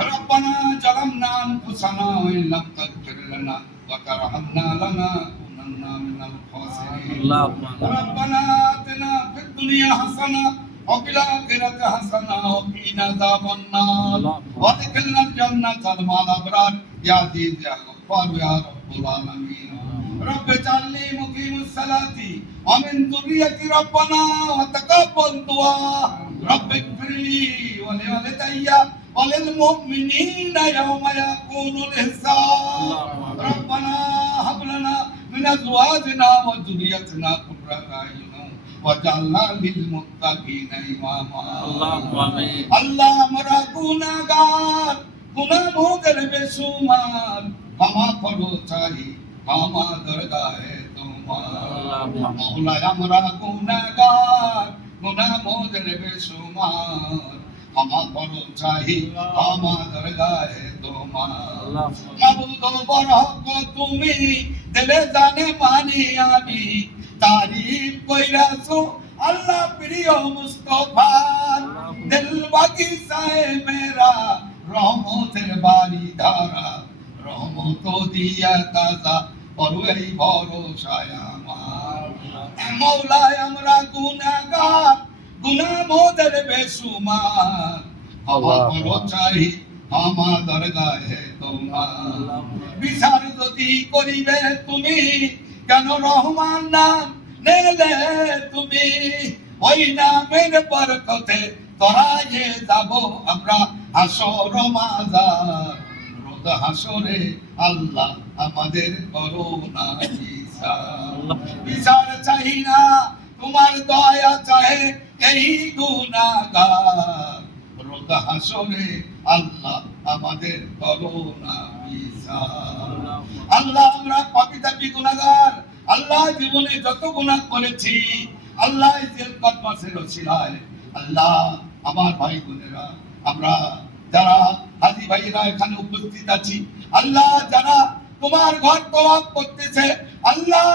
ربنا ظلمنا أنفسنا وإن لم تغفر لنا وترحمنا لنكونن من الخاسرين ربنا آتنا في الدنيا حسنة وفي الآخرة حسنة وقنا عذاب النار وادخلنا الجنة مع الأبرار يا عزيز يا غفار يا رب العالمين رب اجعلني مقيم الصلاة ومن ذريتي ربنا وتقبل دعاء رب اغفر لي ولوالدي وللمؤمنين يوم يقوم الحساب ربنا هب لنا من ازواجنا وذريتنا قرة اعين واجعلنا للمتقين اماما اللهم امين আল্লাহ আমরা গুনাহগার গুনাহ মোদের বেসুমার ক্ষমা করো চাই ক্ষমা দরগাহে তোমার মওলা আমরা গুনাহগার গুনাহ মোদের বেসুমার ক্ষমা করো চাহি ক্ষমা দরগাহে তোমার মাবুদ বরহক তুমি দিলে জানে মানি আমি তারিফ কইরাছো আল্লাহ প্রিয় মুস্তাফার দিল বাগিচায়ে মেরা রহমতের বাড়ি ধারা রহমত দিয়া তাজা করো এই ভরসায় আমার মওলায় আমরা গুনাহগার গুনাহ মোদের বেসুমার ক্ষমা করো চাই ক্ষমা দরগাহে তোমার বিচার যদি করিবে তুমি কেন রহমান নাম নেলে তুমি ওই নামের বরকতে তরায়ে যাব আমরা হাসর মাজার রোদ হাসরে আল্লাহ আমাদের করুণা বিচার চাই না তোমার দয়া চাহে এই গুনাহগার রোদ হাসরে আল্লাহ আমাদের করুণা বিচার আল্লাহ আমরা পাপী তাপী গুনাহগার আল্লাহ জীবনে যত গুনাহ করেছি আল্লাহ জিলকত মাসের ওসিলায় আল্লাহ আমার ভাই বোনেরা আমরা যারা হাজী ভাইরা এখানে উপস্থিত আছি আল্লাহ যারা তোমার ঘর তওয়াফ করতেছে আল্লাহ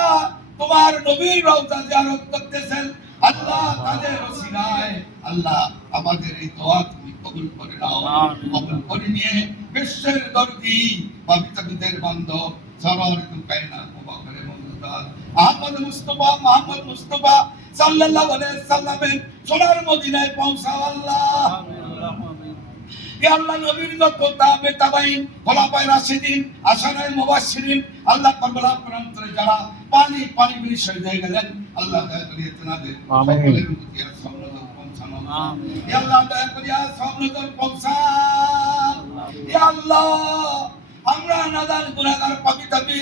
তোমার নবীর রওজা জিয়ারত করতেছেন আল্লাহ তাদের ওসিলায় আল্লাহ আমাদের এই দোয়া তুমি কবুল করে নাও কবুল করে নিয়ে বিশ্বের দরদি পবিত্রদের বান্ধব সরর কায়নাত মুবারকের মনদার আহমদ মুস্তাফা সাল্লাল্লাহু আলাইহি সাল্লামের সোনার মদিনায় পৌঁছাও আল্লাহ ইয়া আল্লাহ নবীর যত তাবে তাবাইন খোলাফায়ে রাশিদিন আশারায়ে মুবাশশিরিন আল্লাহ কারবালা প্রান্তরে যারা পানি বিলি শহীদ হয়ে গেলেন আল্লাহ দয়া করে তেনাদের সকলের প্রতি সম্মাননা পৌঁছানো আমিন ইয়া আল্লাহ দয়া করে সম্মাননা পৌঁছান ইয়া আল্লাহ আমরা নাদান গুনাহগার পাপী তাপী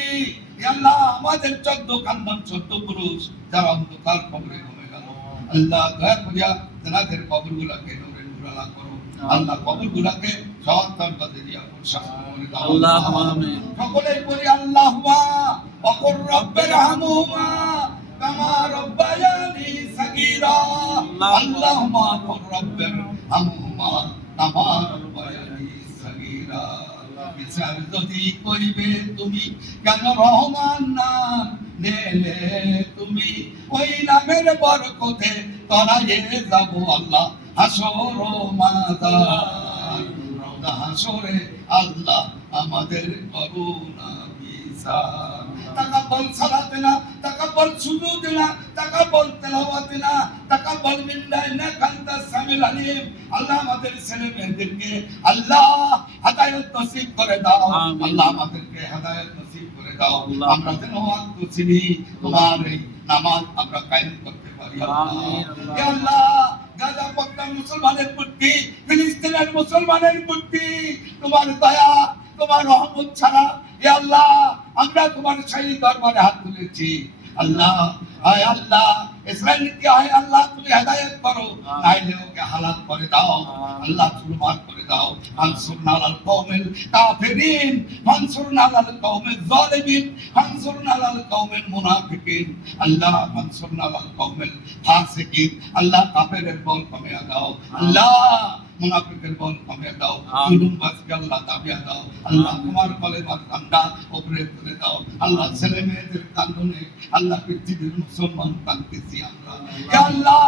ইয়া আল্লাহ আমাদের 14 কান্দান 14 পুরুষ যারা অন্ধকার কবরে ঘুমে গেল আল্লাহ দয়া করে তেনাদের কবরগুলোকে নূরে নূরালা করো আল্লাহ কবরগুলোকে সওয়াব দিয়া প্রশাসন দাও আল্লাহুম্মা আমিন সকলেই বলি আল্লাহুম্মা ওয়া কুর রাব্বিরহামহুমা কামা রাব্বায়ানি সাগীরা আল্লাহুম্মা কুর রাব্বিরহামহুমা কামা রাব্বায়ানি সাগীরা বিচার যদি করিবে তুমি কেন রহমান নাম নেলে তুমি ওই নামের বরকতে তরায়ে যাব আল্লাহ হাসর মাজার রওজা হাসরে আল্লাহ আমাদের করুণা বিচার তাকাব্বাল সালাতেনা তাকাব্বাল সুজুদেনা তাকাব্বাল তেলাওয়াতেনা তাকাব্বাল মিন্না ইন্নাকা আনতাস সামিউল আলিম আল্লাহ আমাদের ছেলে মেয়েদেরকে আল্লাহ হেদায়েত নসিব করে দাও আল্লাহ আমাদেরকে হেদায়েত নসিব করে দাও আমরা যেন ওয়াক্ত চিনি তোমার এই নামাজ আমরা কায়েম করতে পারি আমিন ইয়া আল্লাহ গাজা পাকিস্তান মুসলমানের প্রতি ফিলিস্তিনের মুসলমানের প্রতি তোমার দয়া তোমার রহমত ছাড়া ইয়া আল্লাহ আমরা তোমার শাহী দরবারে হাত তুলেছি আল্লাহ আয় আল্লাহ ইসরায়েলকে আয় আল্লাহ তুমি হেদায়েত করো নাইলে ওকে হালাক করে দাও আল্লাহ চুরমার করে দাও আনসুরনা আলাল কওমিল কাফিরিন মানসুরনা আলাল কওমিল জালিমিন মানসুরনা আলাল কওমিল মুনাফিকিন আল্লাহ মানসুরনা আলাল কওমিল ফাসিকিন আল্লাহ কাফেরের বল কমিয়ে দাও আল্লাহ মুনাফিকের বল কমিয়ে দাও জুলুমবাজকে আল্লাহ দাবিয়ে দাও আল্লাহ তোমার কলেমার কান্না উপরে তুলে দাও আল্লাহ ছেলে মেয়েদের কান্দনে আল্লাহ পৃথিবীর মুসলমান কাঁদতেছি আমরা ইয়া আল্লাহ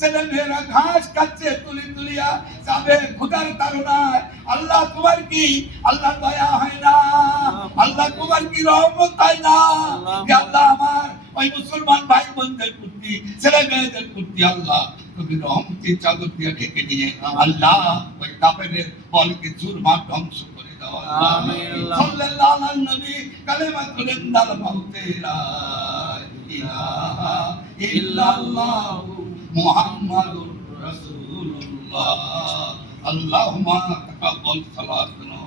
ছেলে মেয়েরা ঘাস খাচ্ছে তুলিয়া যাবে ক্ষুধার তাড়নায় আল্লাহ তোমার কি আল্লাহ দয়া হয় না, আল্লাহ তোমার কি রহমত হয় না, আল্লাহ আমার ওই মুসলমান ভাই বোনদের প্রতি, ছেলে মেয়েদের প্রতি আল্লাহ তুমি রহমতের চাদর দিয়ে ঢেকে দিয়ে আল্লাহ ওই কাফেরের বলকে চুরমার ধ্বংস করে দাও। আমিন। সাল্লাল্লাহু আলাইহি নবী কালেমাতুল ইনদাল মাউতে লা ইলাহা ইল্লাল্লাহ মুহাম্মাদুর রাসূলুল্লাহ। আল্লাহুম্মা তাকাব্বাল সালাতানা